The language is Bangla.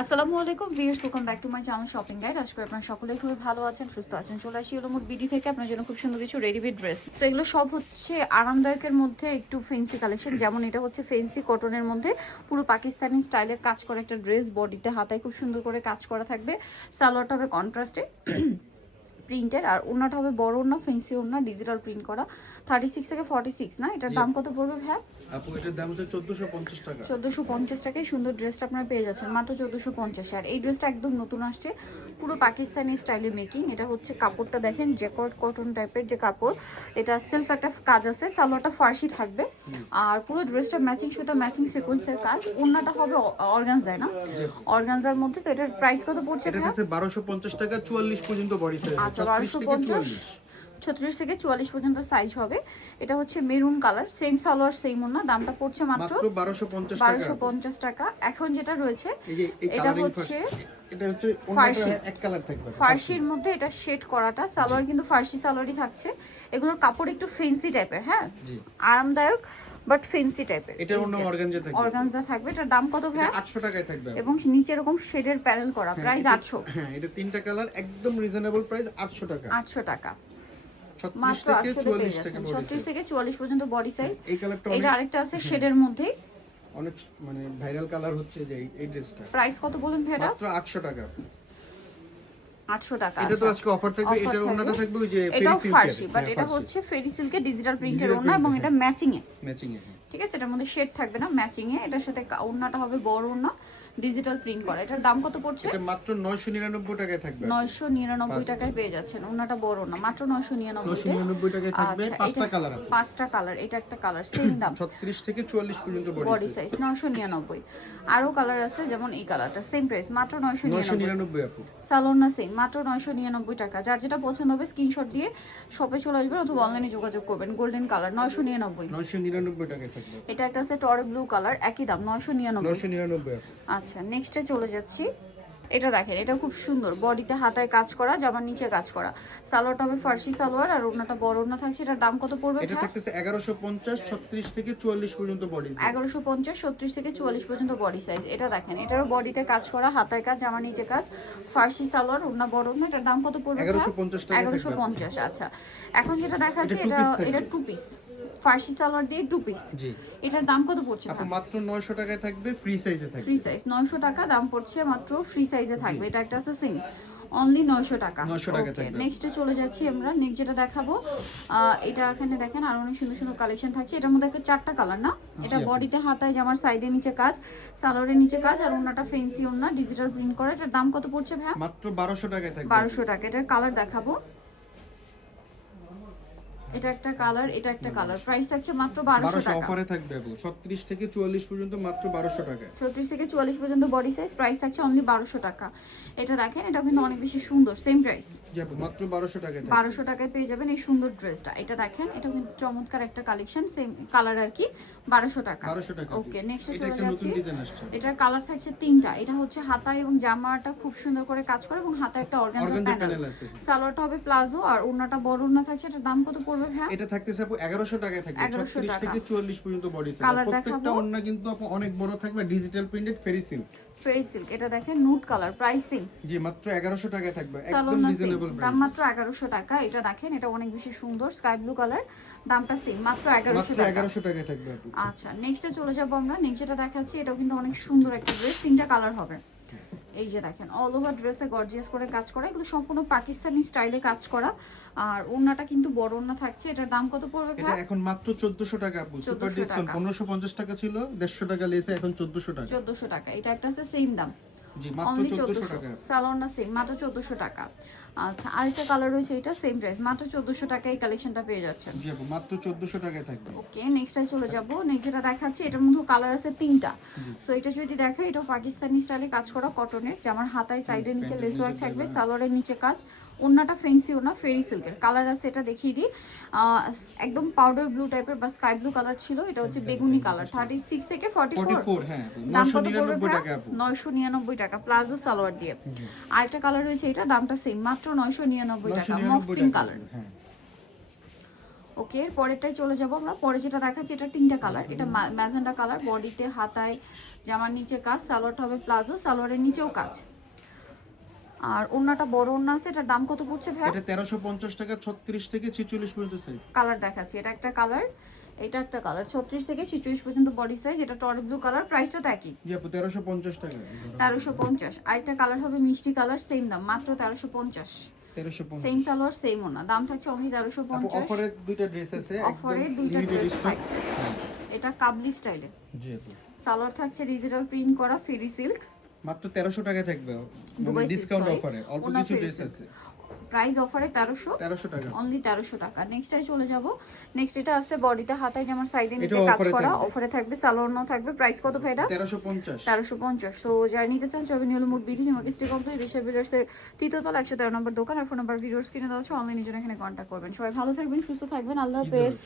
আসসালামু আলাইকুম viewers, welcome back to my channel shopping guide. আজকে আপনারা সকলেই খুবই ভালো আছেন, সুস্থ আছেন। চলে আসি হলো মোট বিডি থেকে আপনার জন্য খুব সুন্দর কিছু রেডিমেড ড্রেস। তো এগুলো সব হচ্ছে আরামদায়কের মধ্যে একটু ফেন্সি কালেকশন। যেমন এটা হচ্ছে ফেন্সি কটনের মধ্যে পুরো পাকিস্তানি স্টাইলে কাজ করা একটা ড্রেস, বডিতে হাতায় খুব সুন্দর করে কাজ করা থাকবে। সালোয়ারটা হবে কন্ট্রাস্টে প্রিন্টের, আর ওড়নাটা হবে বড় ওড়না, ফেন্সি ওড়না, ডিজিটাল প্রিন্ট করা। 36 থেকে 46 না, এটার দাম কত পড়বে ভাই? আপু এটার দাম হচ্ছে 1450 টাকা। 1450 টাকায় সুন্দর ড্রেসটা আপনারা পেয়ে যাচ্ছেন মাত্র 1450। আর এই ড্রেসটা একদম নতুন আসছে, পুরো পাকিস্তানি স্টাইলে মেকিং। এটা হচ্ছে কাপড়টা দেখেন, জ্যাকট কটন টাইপের যে কাপড়, এটা সেলফ একটা কাজ আছে। সালোয়ারটা ফার্সি থাকবে, আর পুরো ড্রেসটা ম্যাচিং সুতা, ম্যাচিং সিকোয়েন্সের কাজ। ওড়নাটা হবে অর্গানজায় না, অর্গানজার মধ্যে। তো এটার প্রাইস কত পড়ছে? এটা হচ্ছে 1250 টাকা, 44 পর্যন্ত বডি সাইজ। আচ্ছা, 1250, 36 থেকে 44 পর্যন্ত সাইজ হবে। এটা হচ্ছে maroon colour, same salwar same ওড়না। দামটা পড়ছে মাত্র 1250 টাকা। এখন যেটা রয়েছে এটা হচ্ছে ফার্সি, এক কালার থাকবে। ফার্সির মধ্যে এটা শেড করাটা সালোয়ার, কিন্তু ফার্সি সালোয়ারই থাকছে। এগুলোর কাপড় একটু ফেন্সি টাইপের, হ্যাঁ আরামদায়ক বাট ফেন্সি টাইপের। এটা অন্য অর্গানজা থাকবে, অর্গানজা থাকবে। এটার দাম কত ভাই? 800 টাকায় থাকবে। এবং নিচে এরকম শেডের প্যানেল করা, প্রাইস 800। হ্যাঁ, এটা তিনটা কালার, একদম রিজনেবল প্রাইস, 800 টাকা। 800 টাকা মাত্র 800 পেয়ে যাচ্ছেন। 36 থেকে 44 পর্যন্ত বডি সাইজ। এই কালারটা এটা আরেকটা আছে শেডের মধ্যে, অনেক মানে ভাইরাল কালার হচ্ছে যে এই ড্রেসটা। প্রাইস কত বলেন ভাই? এটা মাত্র 800 টাকা। 800 টাকা। এটা তো আজকে অফার থাকবে। এটার ওন্নাটা থাকবে ওই যে এটাও ফার্সি, বাট এটা হচ্ছে ফেরি সিল্কের ডিজিটাল প্রিন্টের ওন্না, এবং এটা ম্যাচিং এ, ঠিক আছে? এটার মধ্যে শেড থাকবে না, ম্যাচিং এ। এটার সাথে ওন্নাটা হবে বড় ওন্না, ডিজিটাল প্রিন্ট করা। এটার দাম কত পড়ছে? এটা মাত্র 999 টাকায় থাকবে। 999 টাকায় পেয়ে যাচ্ছেন। ওন্নাটা বড় না, মাত্র 999 টাকায় থাকবে। পাঁচটা কালার আছে, পাঁচটা কালার। এটা একটা কালার, সেম দাম, 36 থেকে 44 পর্যন্ত বডি সাইজ। 999। আরো কালার আছে, যেমন এই কালারটা, সেম প্রাইস মাত্র 999 আপু। সালোনা সেম মাত্র 999 টাকা। যার যেটা পছন্দ হবে স্ক্রিনশট দিয়ে শপে চলে আসবেন অথবা অনলাইনে যোগাযোগ করবেন। গোল্ডেন কালার 999 টাকায় থাকবে। এটা একটা আছে টরে ব্লু কালার, একই দাম 999। আচ্ছা, নেক্সটে চলে যাচ্ছি। এটা দেখেন, এটা খুব সুন্দর, বডিতে হাতায় কাজ করা, জামার নিচে কাজ করা। সালোয়ারটা হবে ফার্সি সালোয়ার, আর ওড়নাটা বড় ওড়না থাকছে। এটার দাম কত পড়বে? এটা থাকতেছে 1150, 36 থেকে 44 পর্যন্ত বডি সাইজ। 1150, 36 থেকে 44 পর্যন্ত বডি সাইজ। এটা দেখেন, এটারও বডিতে কাজ করা, হাতায় কাজ, জামার নিচে কাজ, ফার্সি সালোয়ার, ওড়না বড় ওড়না। এটার দাম কত পড়বে? 1150 টাকা। 1150। আচ্ছা, এখন যেটা দেখাচ্ছি এটা টু পিস, ফার্সি সালোয়ার দিয়ে টু পিস। জি, এটার দাম কত পড়ছে? আপু মাত্র 900 টাকায় থাকবে, ফ্রি সাইজে থাকবে। ফ্রি সাইজ 900 টাকা দাম পড়ছে, মাত্র ফ্রি সাইজে থাকবে। এটা একটা আছে সেম, অনলি 900 টাকা। 900 টাকা থাকবে। নেক্সটে চলে যাচ্ছি আমরা। নেক্সট যেটা দেখাবো, এটা এখানে দেখেন আরো অনেক সুন্দর সুন্দর কালেকশন থাকছে। এটার মধ্যে চারটা কালার না, এটা বডিতে হাতায় জামার সাইডে নিচে কাজ, সালোয়ারের নিচে কাজ, আর ওন্নাটা ফেন্সি ওন্না, ডিজিটাল প্রিন্ট করা। এটার দাম কত পড়ছে ভাই? মাত্র 1200 টাকায় থাকবে। 1200 টাকা। এটার কালার দেখাবো, এটা একটা কালার, এটা একটা কালার। প্রাইস থাকছে মাত্র 1200 টাকা। অফারে থাকবে আপু 36 থেকে 44 পর্যন্ত মাত্র 1200 টাকা। 36 থেকে 44 পর্যন্ত বডি সাইজ, প্রাইস থাকছে অনলি 1200 টাকা। এটা দেখেন, এটা কিন্তু অনেক বেশি সুন্দর, সেম প্রাইস। জি আপু, মাত্র 1200 টাকায় 1200 টাকায় পেয়ে যাবেন এই সুন্দর ড্রেসটা। এটা দেখেন, এটা কিন্তু চমৎকার একটা কালেকশন, সেম কালার আর কি, 1200 টাকা। 1200 টাকা। ওকে, নেক্সটে এটা চলে একটা যাচ্ছি। নতুন ডিজাইন আসছে। এটার কালার থাকছে তিনটা। এটা হচ্ছে হাতায় এবং জামাটা খুব সুন্দর করে কাজ করে, এবং হাতায় একটা অর্গানজা প্যানেল আছে। সালোয়ারটা হবে প্লাজো, আর ওড়নাটা বড় ওড়না থাকছে। এটার দাম কত পড়বে ভাই? এটা থাকতেছে আপু 1100 টাকায় থাকবে, 1100 36 টাকা থেকে 44 পর্যন্ত বডি সাইজ। কালার প্রত্যেকটা দেখাবো। ওন্না কিন্তু আপু অনেক বড় থাকবে, ডিজিটাল প্রিন্টেড ফেরি সিল্ক। ফেরি সিল্ক। এটা দেখেন নুট কালার, প্রাইসিং জি মাত্র 1100 টাকায় থাকবে, একদম সালোনা সেম, রিজনেবল দাম প্রাইস। মাত্র 1100 টাকা। এটা দেখেন, এটা অনেক বেশি সুন্দর, স্কাই ব্লু কালার, দামটা সেম মাত্র 1100 মাত্র টাকা। 1100 টাকায় থাকবে আপু। আচ্ছা, নেক্সটে চলে যাব আমরা। নেক্সট যেটা দেখাচ্ছি, এটাও কিন্তু অনেক সুন্দর একটা ড্রেস, তিনটা কালার হবে। এই যে দেখেন, অল ওভার ড্রেসে গর্জিয়াস করে কাজ করা, এগুলো সম্পূর্ণ পাকিস্তানি স্টাইলে কাজ করা, আর ওড়নাটা কিন্তু বড় ওড়না থাকছে। এটার দাম কত পড়বে এটা ভাই? এখন মাত্র 1400 টাকা আপু, সুপার ডিসকাউন্ট। 1550 টাকা ছিল, 150 টাকা লেসে এখন 1400 টাকা। 1400 টাকা। এটা একটা আছে সেম দাম, জি মাত্র অনলি 1400 টাকা। 1400। সালোয়ারটা সেম, মাত্র 1400 টাকা। আচ্ছা, আরেকটা কালার রয়েছে, এটা সেম প্রাইস, মাত্র 1400 টাকায় এই কালেকশনটা পেয়ে যাচ্ছেন। জি আপু, মাত্র 1400 টাকায় থাকবে। ওকে, নেক্সটে চলে যাব। নেক্সট যেটা দেখাচ্ছি, এটার মধ্যে কালার আছে তিনটা। সো এটা যদি দেখাই, এটা পাকিস্তানি স্টাইলে কাজ করা কটনের, জামার হাতায় সাইডের নিচে লেস ওয়ার্ক থাকবে, সালোয়ারের নিচে কাজ, ওন্নাটা ফেন্সি ওন্না, ফেরি সিল্কের। কালার আছে, এটা দেখিয়ে দিই, একদম পাউডার ব্লু টাইপের বা স্কাই ব্লু কালার ছিল, এটা হচ্ছে বেগুনি কালার। 36 থেকে 44। হ্যাঁ, দাম কত পড়বে 999 টাকা আপু। 999 টাকা প্লাজো সালোয়ার দিয়ে। আরেকটা কালার রয়েছে, এটা দামটা সেম, মাত্র 999 টাকা, মফ পিঙ্ক কালার। হ্যাঁ, ওকে, এর পরেরটাই চলে যাব আমরা। পরে যেটা দেখাচ্ছি এটা 3টা কালার। এটা ম্যাজেন্ডা কালার, বডিতে হাতায় জামার নিচে কাজ, সালোয়ারটা হবে প্লাজো, সালোয়ারের নিচেও কাজ। আর ওন্নাটা বড় ওন্না আছে, এটার দাম কত পড়ছে ভাই? এটা 1350 টাকা, 36 থেকে 46 পর্যন্ত সাইজ। কালার দেখাচ্ছি, এটা একটা কালার, এটা একটা কালার, 36 থেকে 46 পর্যন্ত বডি সাইজ। এটা টরি ব্লু কালার, প্রাইসটা তো একই, জি আপু 1350 টাকা। 1350। আরেকটা কালার হবে মিষ্টি কালার, সেম দাম, মাত্র 1350। 1350 সেম সালোয়ার সেম ওনা, দাম থাকছে অনলি আপু 1350। অফারের দুইটা ড্রেস আছে, অফারের দুইটা ড্রেস থাকবে। এটা কাবলি স্টাইলে, জি আপু সালোয়ার থাকছে ডিজিটাল প্রিন্ট করা ফেরি সিল্ক, মাত্র 1300 টাকা থাকবে, মানে দুবাই ডিসকাউন্ট silk, অফারে অল্প ওনা কিছু ফেরি ড্রেস silk। আছে। প্রাইস অফারে 1300 টাকা। অনলি 1300 টাকা। নেক্সটটাই চলে যাব। নেক্সট এটা আছে বডিতে হাতায় যেমন সাইডে নিচে এটাও কাজ offer এ করা, থাকবে। অফারে থাকবে, সালোয়ারও থাকবে। প্রাইস কত ভাই এটা? 1350। 1350। সো যারা নিতে চান চবে নিয়ে হলো মোট বিডি নিমাকে স্টে কমপ্লিট রিসা বিল্ডার্সের তৃতীয় তলা 113 নম্বর দোকান। আর ফোন নাম্বার ভিডিওস কিনে দেওয়া হচ্ছে, অনলাইনে জন্য এখানে কন্ট্যাক্ট করবেন। সবাই ভালো থাকবেন, সুস্থ থাকবেন, আল্লাহ হাফেজ।